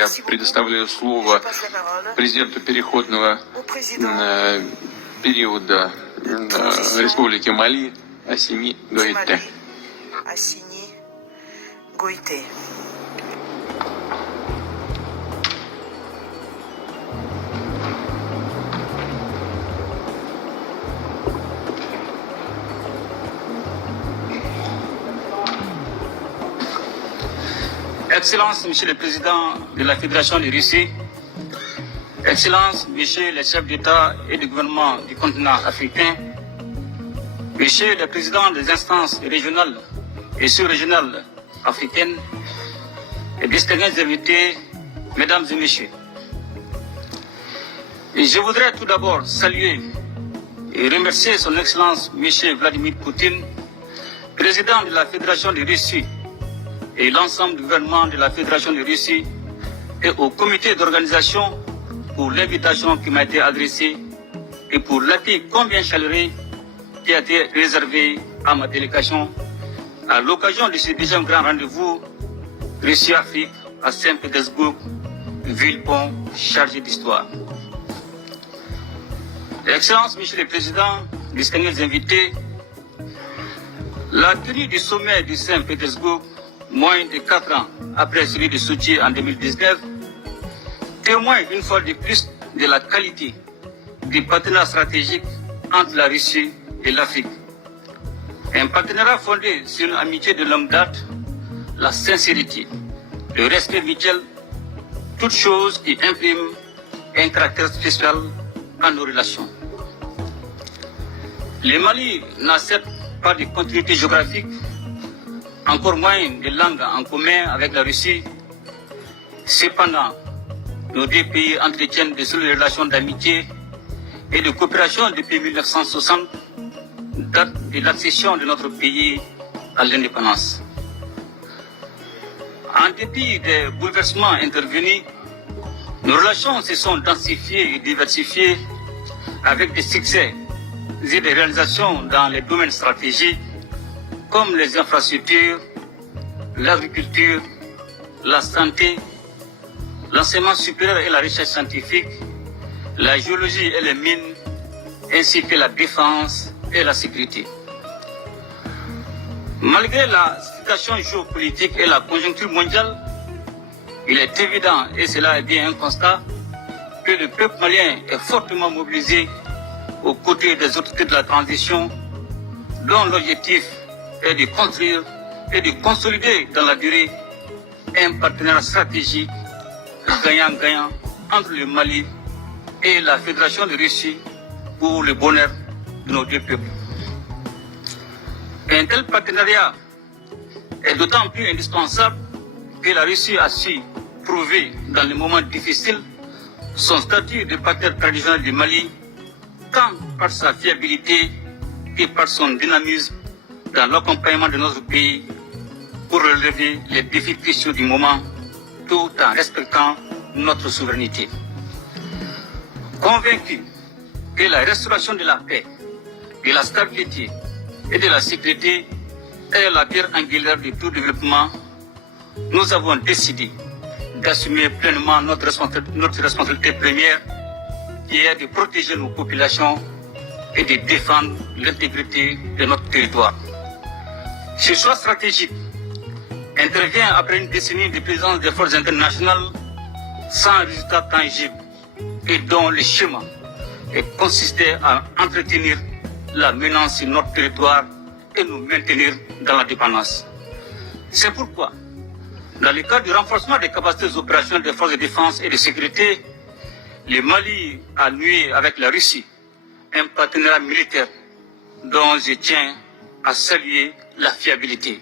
Я предоставляю слово президенту переходного периода Республики Мали Ассими Гоïté. Excellences, Monsieur le Président de la Fédération de Russie, Excellences, Messieurs les chefs d'État et de gouvernement du continent africain, Messieurs les présidents des instances régionales et sous-régionales africaines, et distingués invités, Mesdames et Messieurs. Et je voudrais tout d'abord saluer et remercier Son Excellence Monsieur Vladimir Poutine, Président de la Fédération de Russie, et l'ensemble du gouvernement de la Fédération de Russie et au comité d'organisation pour l'invitation qui m'a été adressée et pour l'accueil combien chaleureux qui a été réservé à ma délégation à l'occasion de ce deuxième grand rendez-vous Russie-Afrique à Saint-Pétersbourg, ville-pont chargée d'histoire. Excellences, Monsieur le Président, distingués invités, la tenue du sommet de Saint-Pétersbourg moins de 4 ans après celui de Sochi en 2019, témoigne une fois de plus de la qualité du partenariat stratégique entre la Russie et l'Afrique. Un partenariat fondé sur une amitié de longue date, la sincérité, le respect mutuel, toutes choses qui impriment un caractère spécial à nos relations. Le Mali n'a certes pas de continuité géographique, encore moins de langues en commun avec la Russie. Cependant, nos deux pays entretiennent de solides relations d'amitié et de coopération depuis 1960, date de l'accession de notre pays à l'indépendance. En dépit des bouleversements intervenus, nos relations se sont densifiées et diversifiées avec des succès et des réalisations dans les domaines stratégiques comme les infrastructures, l'agriculture, la santé, l'enseignement supérieur et la recherche scientifique, la géologie et les mines, ainsi que la défense et la sécurité. Malgré la situation géopolitique et la conjoncture mondiale, il est évident, et cela est bien un constat, que le peuple malien est fortement mobilisé aux côtés des autorités de la transition, dont l'objectif est de construire et de consolider dans la durée un partenariat stratégique gagnant-gagnant entre le Mali et la Fédération de Russie pour le bonheur de nos deux peuples. Un tel partenariat est d'autant plus indispensable que la Russie a su prouver dans les moments difficiles son statut de partenaire traditionnel du Mali, tant par sa fiabilité que par son dynamisme dans l'accompagnement de notre pays pour relever les défis cruciaux du moment tout en respectant notre souveraineté. Convaincu que la restauration de la paix, de la stabilité et de la sécurité est la pierre angulaire de tout développement, nous avons décidé d'assumer pleinement notre responsabilité première qui est de protéger nos populations et de défendre l'intégrité de notre territoire. Ce choix stratégique intervient après une décennie de présence des forces internationales sans résultat tangible et dont le schéma consistait à entretenir la menace sur notre territoire et nous maintenir dans la dépendance. C'est pourquoi, dans le cadre du renforcement des capacités opérationnelles des forces de défense et de sécurité, le Mali a noué avec la Russie un partenariat militaire dont je tiens à saluer la fiabilité.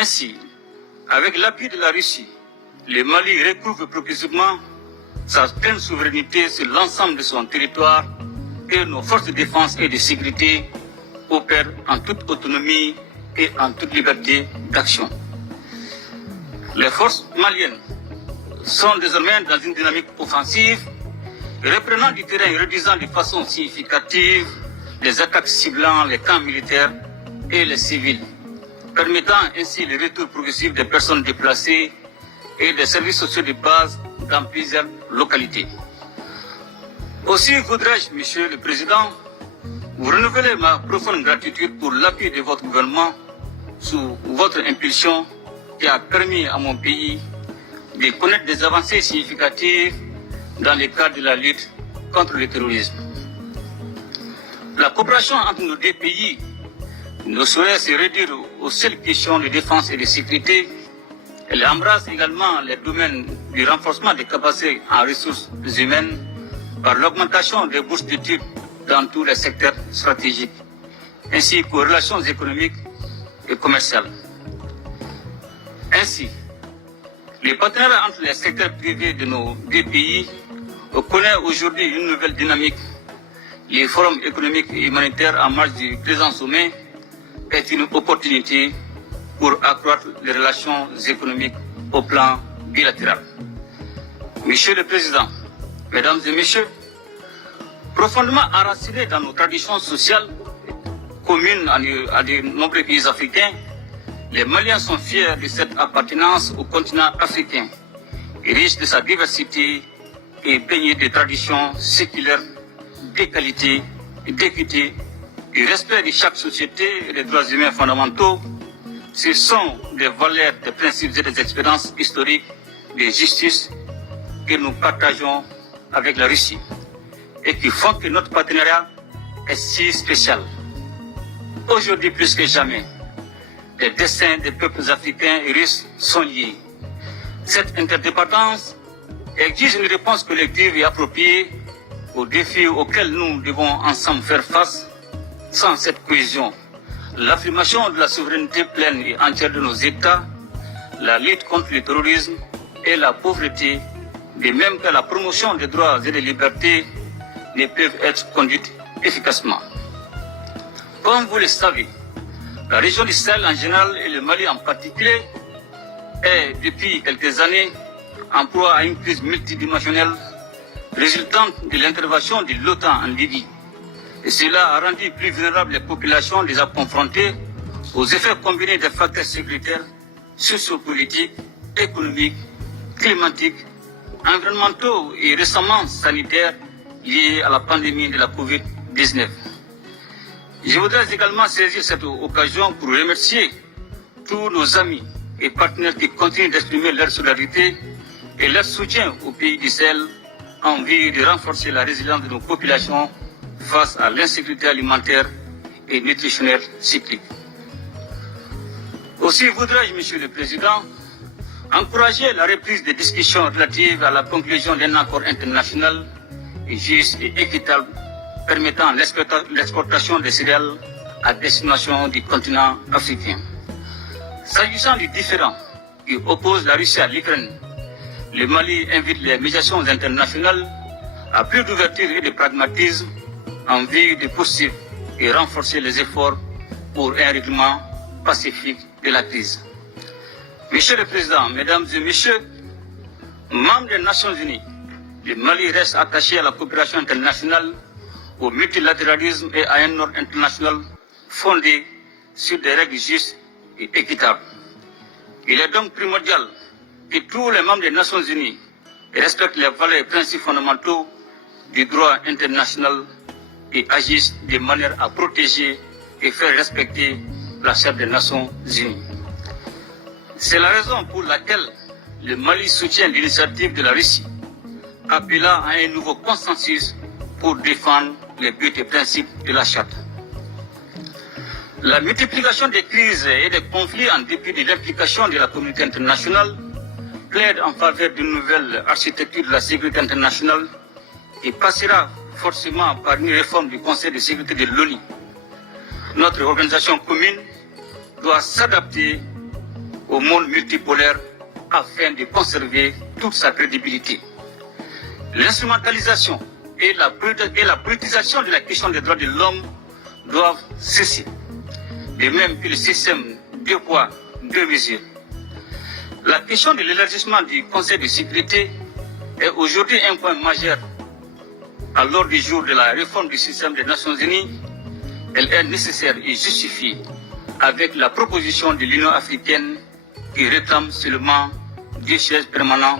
Ainsi, avec l'appui de la Russie, le Mali recouvre progressivement sa pleine souveraineté sur l'ensemble de son territoire et nos forces de défense et de sécurité opèrent en toute autonomie et en toute liberté d'action. Les forces maliennes sont désormais dans une dynamique offensive, reprenant du terrain et réduisant de façon significative les attaques ciblant les camps militaires et les civils, permettant ainsi le retour progressif des personnes déplacées et des services sociaux de base dans plusieurs localités. Aussi voudrais-je, Monsieur le Président, vous renouveler ma profonde gratitude pour l'appui de votre gouvernement sous votre impulsion qui a permis à mon pays de connaître des avancées significatives dans le cadre de la lutte contre le terrorisme. La coopération entre nos deux pays ne saurait se réduire aux seules questions de défense et de sécurité. Elle embrasse également les domaines du renforcement des capacités en ressources humaines par l'augmentation des bourses d'études dans tous les secteurs stratégiques, ainsi qu'aux relations économiques et commerciales. Ainsi, les partenariats entre les secteurs privés de nos deux pays connaissent aujourd'hui une nouvelle dynamique. Les forums économiques et humanitaires en marge du présent sommet est une opportunité pour accroître les relations économiques au plan bilatéral. Monsieur le Président, Mesdames et Messieurs, profondément enracinés dans nos traditions sociales communes à de nombreux pays africains, les Maliens sont fiers de cette appartenance au continent africain, riche de sa diversité et baigné de traditions séculaires, d'égalité, d'équité, du respect de chaque société et des droits humains fondamentaux. Ce sont des valeurs, des principes et des expériences historiques de justice que nous partageons avec la Russie et qui font que notre partenariat est si spécial. Aujourd'hui plus que jamais, les destins des peuples africains et russes sont liés. Cette interdépendance exige une réponse collective et appropriée aux défis auxquels nous devons ensemble faire face. Sans cette cohésion, l'affirmation de la souveraineté pleine et entière de nos États, la lutte contre le terrorisme et la pauvreté, de même que la promotion des droits et des libertés, ne peuvent être conduites efficacement. Comme vous le savez, la région du Sahel en général et le Mali en particulier est depuis quelques années en proie à une crise multidimensionnelle résultante de l'intervention de l'OTAN en Libye. Et cela a rendu plus vulnérables les populations déjà confrontées aux effets combinés des facteurs sécuritaires, sociopolitiques, économiques, climatiques, environnementaux et récemment sanitaires liés à la pandémie de la Covid-19. Je voudrais également saisir cette occasion pour remercier tous nos amis et partenaires qui continuent d'exprimer leur solidarité et leur soutien au pays du Sahel en vue de renforcer la résilience de nos populations face à l'insécurité alimentaire et nutritionnelle cyclique. Aussi voudrais-je, Monsieur le Président, encourager la reprise des discussions relatives à la conclusion d'un accord international juste et équitable permettant l'exportation des céréales à destination du continent africain. S'agissant du différend qui oppose la Russie à l'Ukraine, le Mali invite les médiations internationales à plus d'ouverture et de pragmatisme en vue de poursuivre et renforcer les efforts pour un règlement pacifique de la crise. Monsieur le Président, Mesdames et Messieurs, membres des Nations Unies, le Mali reste attaché à la coopération internationale, au multilatéralisme et à un ordre international fondé sur des règles justes et équitables. Il est donc primordial que tous les membres des Nations Unies respectent les valeurs et principes fondamentaux du droit international et agissent de manière à protéger et faire respecter la Charte des Nations Unies. C'est la raison pour laquelle le Mali soutient l'initiative de la Russie, appelant à un nouveau consensus pour défendre les buts et principes de la Charte. La multiplication des crises et des conflits en dépit de l'implication de la communauté internationale plaide en faveur d'une nouvelle architecture de la sécurité internationale qui passera forcément par une réforme du Conseil de sécurité de l'ONU. Notre organisation commune doit s'adapter au monde multipolaire afin de conserver toute sa crédibilité. L'instrumentalisation et la politisation de la question des droits de l'homme doivent cesser, de même que le système deux poids, deux mesures. La question de l'élargissement du Conseil de sécurité est aujourd'hui un point majeur. À l'ordre du jour de la réforme du système des Nations Unies, elle est nécessaire et justifiée avec la proposition de l'Union africaine qui réclame seulement du siège permanent